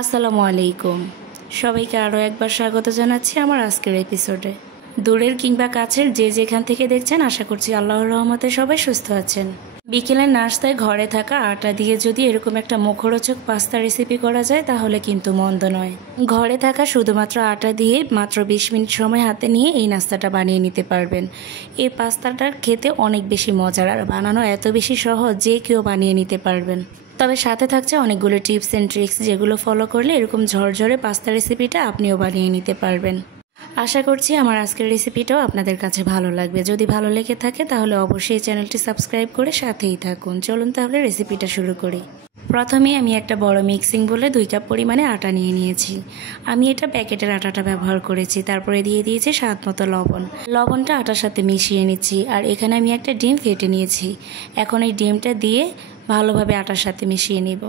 আসসালামু আলাইকুম। সবাইকে আরও একবার স্বাগত জানাচ্ছি আমার আজকের এপিসোডে। দূরের কিংবা কাছের যে যেখান থেকে দেখছেন, আশা করছি আল্লাহর রহমতে সবাই সুস্থ আছেন। বিকেলের নাস্তায় ঘরে থাকা আটা দিয়ে যদি এরকম একটা মুখরোচক পাস্তা রেসিপি করা যায় তাহলে কিন্তু মন্দ নয়। ঘরে থাকা শুধুমাত্র আটা দিয়ে মাত্র 20 মিনিট সময় হাতে নিয়ে এই নাস্তাটা বানিয়ে নিতে পারবেন। এই পাস্তাটা খেতে অনেক বেশি মজার আর বানানো এত বেশি সহজ যে কেউ বানিয়ে নিতে পারবেন। তবে সাথে থাকছে অনেকগুলো টিপস অ্যান্ড ট্রিক্স, যেগুলো ফলো করলে এরকম ঝরঝরে পাস্তা রেসিপিটা আপনিও বানিয়ে নিতে পারবেন। আশা করছি আমার আজকের রেসিপিটাও আপনাদের কাছে ভালো লাগবে। যদি ভালো লেগে থাকে তাহলে অবশ্যই চ্যানেলটি সাবস্ক্রাইব করে সাথেই থাকুন। চলুন তাহলে রেসিপিটা শুরু করি। প্রথমে আমি একটা বড় মিক্সিং বলে 2 কাপ পরিমাণে আটা নিয়ে নিয়েছি। আমি এটা প্যাকেটের আটাটা ব্যবহার করেছি। তারপরে দিয়ে দিয়েছি স্বাদ মতো লবণ। লবণটা আটার সাথে মিশিয়ে নিচ্ছি। আর এখানে আমি একটা ডিম ফেটে নিয়েছি। এখন এই ডিমটা দিয়ে ভালোভাবে আটার সাথে মিশিয়ে নেব।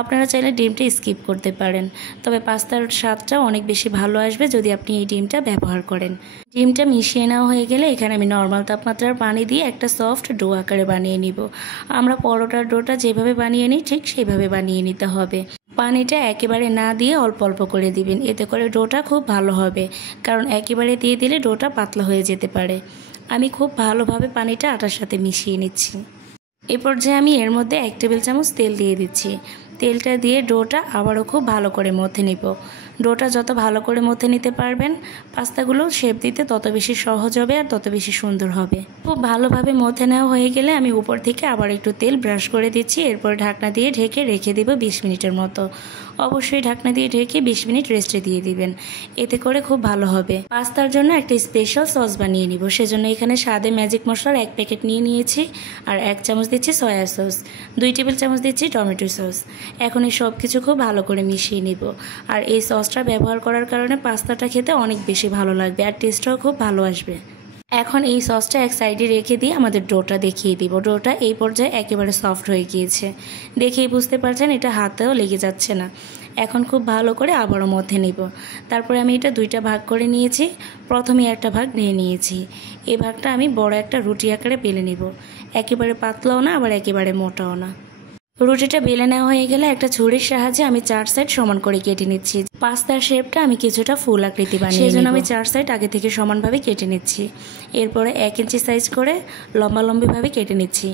আপনারা চাইলে ডিমটা স্কিপ করতে পারেন, তবে পাস্তার স্বাদটা অনেক বেশি ভালো আসবে যদি আপনি এই ডিমটা ব্যবহার করেন। ডিমটা মিশিয়ে নেওয়া হয়ে গেলে এখানে আমি নর্মাল তাপমাত্রার পানি দিয়ে একটা সফট ডো আকারে বানিয়ে নিব। আমরা পরোটার ডোটা যেভাবে বানিয়ে নিই ঠিক সেইভাবে বানিয়ে নিতে হবে। পানিটা একেবারে না দিয়ে অল্প অল্প করে দিবেন, এতে করে ডোটা খুব ভালো হবে। কারণ একেবারে দিয়ে দিলে ডোটা পাতলা হয়ে যেতে পারে। আমি খুব ভালোভাবে পানিটা আটার সাথে মিশিয়ে নিচ্ছি। এই পর্যায়ে আমি এর মধ্যে 1 টেবিল চামচ তেল দিয়ে দিচ্ছি। তেলটা দিয়ে ডোটা আবারও খুব ভালো করে মথে নিব। ডোটা যত ভালো করে মথে নিতে পারবেন, পাস্তাগুলো শেপ দিতে তত বেশি সহজ হবে আর তত বেশি সুন্দর হবে। খুব ভালোভাবে মথে নেওয়া হয়ে গেলে আমি উপর থেকে আবার একটু তেল ব্রাশ করে দিচ্ছি। এরপর ঢাকনা দিয়ে ঢেকে রেখে দেব 20 মিনিটের মতো। অবশ্যই ঢাকনা দিয়ে ঢেকে 20 মিনিট রেস্টে দিয়ে দিবেন, এতে করে খুব ভালো হবে। পাস্তার জন্য একটা স্পেশাল সস বানিয়ে নিব। সেজন্য এখানে স্বাদে ম্যাজিক মশলার 1 প্যাকেট নিয়ে নিয়েছি। আর 1 চামচ দিচ্ছি সয়া সস, 2 টেবিল চামচ দিচ্ছি টমেটো সস। এখন এই সব কিছু খুব ভালো করে মিশিয়ে নিব। আর এই সসটা ব্যবহার করার কারণে পাস্তাটা খেতে অনেক বেশি ভালো লাগবে আর টেস্টটাও খুব ভালো আসবে। এখন এই সসটা এক সাইডে রেখে দিয়ে আমাদের ডোটা দেখিয়ে দিব। ডোটা এই পর্যায়ে একেবারে সফট হয়ে গিয়েছে, দেখেই বুঝতে পারছেন এটা হাতেও লেগে যাচ্ছে না। এখন খুব ভালো করে আবারও মধ্যে নিব। তারপরে আমি এটা 2টা ভাগ করে নিয়েছি। প্রথমে একটা ভাগ নিয়ে নিয়েছি। এই ভাগটা আমি বড় একটা রুটি আকারে বেলে নিব। একেবারে পাতলাও না আবার একেবারে মোটাও না। রুটিটা বেলে নেওয়া হয়ে গেলে একটা ছুরির সাহায্যে আমি 4 সাইড সমান করে কেটে নিচ্ছি। পাস্তার শেপটা আমি কিছুটা ফুল আকৃতি বানিয়ে নিব, সেজন্য আমি 4 সাইড আগে থেকে সমানভাবে কেটে নিচ্ছি। এরপরে 1 ইঞ্চি সাইজ করে লম্বালম্বিভাবে কেটে নিচ্ছি।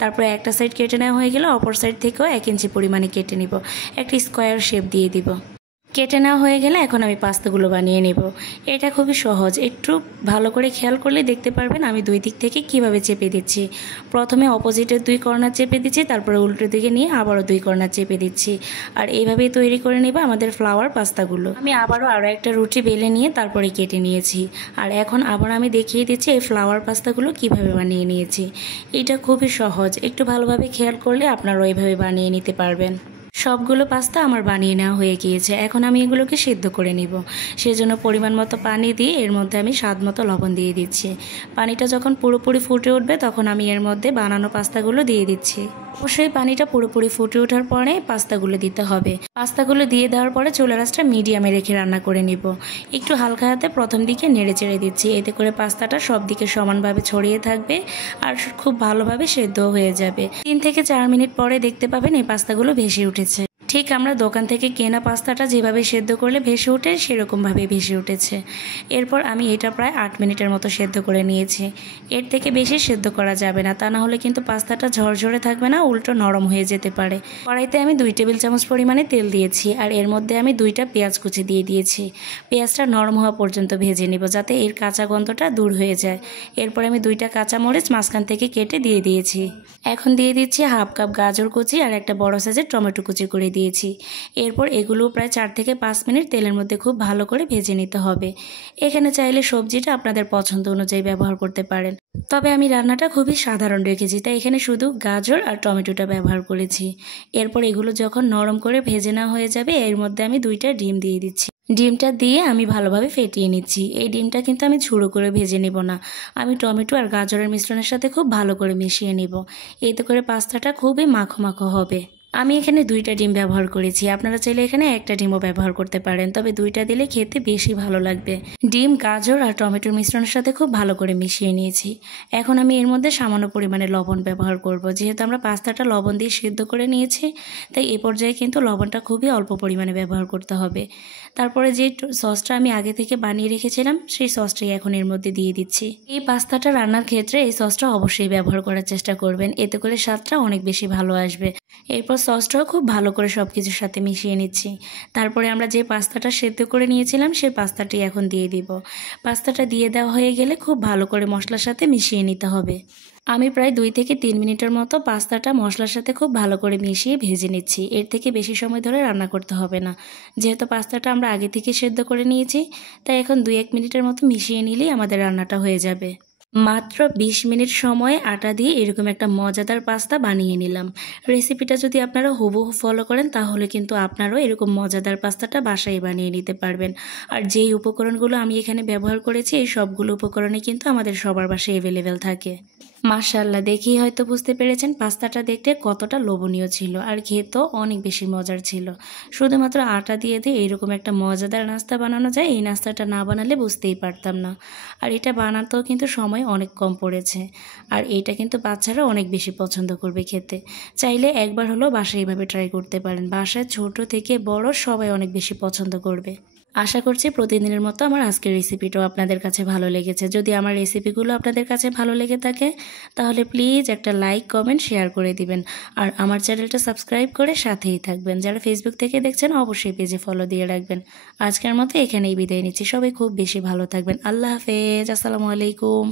তারপরে একটা সাইড কেটে নেওয়া হয়ে গেলে অপর সাইড থেকেও 1 ইঞ্চি পরিমাণে কেটে নিব। একটা স্কোয়ার শেপ দিয়ে দিব। কেটে নেওয়া হয়ে গেলে এখন আমি পাস্তাগুলো বানিয়ে নেব। এটা খুবই সহজ, একটু ভালো করে খেয়াল করলে দেখতে পারবেন আমি 2 দিক থেকে কিভাবে চেপে দিচ্ছি। প্রথমে অপোজিটের 2 কর্নার চেপে দিচ্ছি, তারপরে উল্টো দিকে নিয়ে আবারও 2 কর্নার চেপে দিচ্ছি। আর এইভাবেই তৈরি করে নেব আমাদের ফ্লাওয়ার পাস্তাগুলো। আমি আরও একটা রুটি বেলে নিয়ে তারপরে কেটে নিয়েছি। আর এখন আবার আমি দেখিয়ে দিচ্ছি এই ফ্লাওয়ার পাস্তাগুলো কিভাবে বানিয়ে নিয়েছি। এটা খুবই সহজ, একটু ভালোভাবে খেয়াল করলে আপনারা ওইভাবে বানিয়ে নিতে পারবেন। সবগুলো পাস্তা আমার বানিয়ে নেওয়া হয়ে গিয়েছে। এখন আমি এগুলোকে সিদ্ধ করে নিব। সেজন্য পরিমাণ মতো পানি দিয়ে এর মধ্যে আমি স্বাদ মতো লবণ দিয়ে দিচ্ছি। পানিটা যখন পুরোপুরি ফুটে উঠবে তখন আমি এর মধ্যে বানানো পাস্তাগুলো দিয়ে দিচ্ছি। অবশ্যই পানিটা পুরোপুরি ফুটে ওঠার পরে পাস্তাগুলো দিতে হবে। পাস্তাগুলো দিয়ে দেওয়ার পরে চুলার আঁচটা মিডিয়ামে রেখে রান্না করে নিব। একটু হালকা হাতে প্রথম দিকে নেড়ে চেড়ে দিচ্ছি, এতে করে পাস্তাটা সব দিকে সমানভাবে ছড়িয়ে থাকবে আর খুব ভালোভাবে সেদ্ধ হয়ে যাবে। 3 থেকে 4 মিনিট পরে দেখতে পাবেন এই পাস্তাগুলো ভেসে উঠেছে। ঠিক আমরা দোকান থেকে কেনা পাস্তাটা যেভাবে সেদ্ধ করলে ভেসে ওঠে সেরকমভাবে ভেসে উঠেছে। এরপর আমি এটা প্রায় 8 মিনিটের মতো সেদ্ধ করে নিয়েছি। এর থেকে বেশি সেদ্ধ করা যাবে না, তা না হলে কিন্তু পাস্তাটা ঝরঝরে থাকবে না, উল্টো নরম হয়ে যেতে পারে। কড়াইতে আমি 2 টেবিল চামচ পরিমাণে তেল দিয়েছি আর এর মধ্যে আমি 2টা পেঁয়াজ কুচি দিয়ে দিয়েছি। পেঁয়াজটা নরম হওয়া পর্যন্ত ভেজে নিব যাতে এর কাঁচা গন্ধটা দূর হয়ে যায়। এরপর আমি 2টা কাঁচামরিচ মাঝখান থেকে কেটে দিয়ে দিয়েছি। এখন দিয়ে দিচ্ছি হাফ কাপ গাজর কুচি আর একটা বড় সাইজের টমেটো কুচি করে দিয়েছি। এরপর এগুলো প্রায় 4 থেকে 5 মিনিট তেলের মধ্যে খুব ভালো করে ভেজে নিতে হবে। এখানে চাইলে সবজিটা আপনাদের পছন্দ অনুযায়ী ব্যবহার করতে পারেন, তবে আমি রান্নাটা খুবই সাধারণ রেখেছি তাই এখানে শুধু গাজর আর টমেটোটা ব্যবহার করেছি। এরপর এগুলো যখন নরম করে ভেজে নেওয়া হয়ে যাবে এর মধ্যে আমি 2টা ডিম দিয়ে দিচ্ছি। ডিমটা দিয়ে আমি ভালোভাবে ফেটিয়ে নিচ্ছি। এই ডিমটা কিন্তু আমি ঝুড়ো করে ভেজে নেব না, আমি টমেটো আর গাজরের মিশ্রণের সাথে খুব ভালো করে মিশিয়ে নেব। এতে করে পাস্তাটা খুবই মাখো মাখো হবে। আমি এখানে 2টা ডিম ব্যবহার করেছি, আপনারা চাইলে এখানে একটা ডিমও ব্যবহার করতে পারেন, তবে 2টা দিলে খেতে বেশি ভালো লাগবে। ডিম, গাজর আর টমেটোর মিশ্রণের সাথে খুব ভালো করে মিশিয়ে নিয়েছি। এখন আমি এর মধ্যে সামান্য পরিমাণে লবণ ব্যবহার করব। যেহেতু আমরা পাস্তাটা লবণ দিয়ে সিদ্ধ করে নিয়েছি, তাই এ পর্যায়ে কিন্তু লবণটা খুবই অল্প পরিমাণে ব্যবহার করতে হবে। তারপরে যে সসটা আমি আগে থেকে বানিয়ে রেখেছিলাম, সেই সসটাই এখন এর মধ্যে দিয়ে দিচ্ছি। এই পাস্তাটা রান্নার ক্ষেত্রে এই সসটা অবশ্যই ব্যবহার করার চেষ্টা করবেন, এতে করে স্বাদটা অনেক বেশি ভালো আসবে। এরপর সসটাও খুব ভালো করে সব কিছুর সাথে মিশিয়ে নিচ্ছি। তারপরে আমরা যে পাস্তাটা সেদ্ধ করে নিয়েছিলাম সেই পাস্তাটি এখন দিয়ে দিব। পাস্তাটা দিয়ে দেওয়া হয়ে গেলে খুব ভালো করে মশলার সাথে মিশিয়ে নিতে হবে। আমি প্রায় 2 থেকে 3 মিনিটের মতো পাস্তাটা মশলার সাথে খুব ভালো করে মিশিয়ে ভেজে নিচ্ছি। এর থেকে বেশি সময় ধরে রান্না করতে হবে না, যেহেতু পাস্তাটা আমরা আগে থেকে সেদ্ধ করে নিয়েছি, তাই এখন 2-1 মিনিটের মতো মিশিয়ে নিলেই আমাদের রান্নাটা হয়ে যাবে। মাত্র 20 মিনিট সময়ে আটা দিয়ে এরকম একটা মজাদার পাস্তা বানিয়ে নিলাম। রেসিপিটা যদি আপনারা হুবহু ফলো করেন তাহলে কিন্তু আপনারাও এরকম মজাদার পাস্তাটা বাসায় বানিয়ে নিতে পারবেন। আর যেই উপকরণগুলো আমি এখানে ব্যবহার করেছি, এই সবগুলো উপকরণই কিন্তু আমাদের সবার বাসায় অ্যাভেলেবেল থাকে। মাশাআল্লাহ, দেখেই হয়তো বুঝতে পেরেছেন পাস্তাটা দেখতে কতটা লোভনীয় ছিল আর খেতেও অনেক বেশি মজার ছিল। শুধুমাত্র আটা দিয়ে এইরকম একটা মজাদার নাস্তা বানানো যায়, এই নাস্তাটা না বানালে বুঝতেই পারতাম না। আর এটা বানাতেও কিন্তু সময় অনেক কম পড়েছে। আর এটা কিন্তু বাচ্চারা অনেক বেশি পছন্দ করবে খেতে। চাইলে একবার হলেও বাসায় এইভাবে ট্রাই করতে পারেন। বাসায় ছোট থেকে বড় সবাই অনেক বেশি পছন্দ করবে। আশা করছি প্রতিদিনের মতো আমার আজকের রেসিপিটাও আপনাদের কাছে ভালো লেগেছে। যদি আমার রেসিপিগুলো আপনাদের কাছে ভালো লেগে থাকে তাহলে প্লিজ একটা লাইক, কমেন্ট, শেয়ার করে দিবেন। আর আমার চ্যানেলটা সাবস্ক্রাইব করে সাথেই থাকবেন। যারা ফেসবুক থেকে দেখছেন অবশ্যই পেজে ফলো দিয়ে রাখবেন। আজকের মতো এখানেই বিদায় নিচ্ছি। সবাই খুব বেশি ভালো থাকবেন। আল্লাহ হাফেজ। আসসালামু আলাইকুম।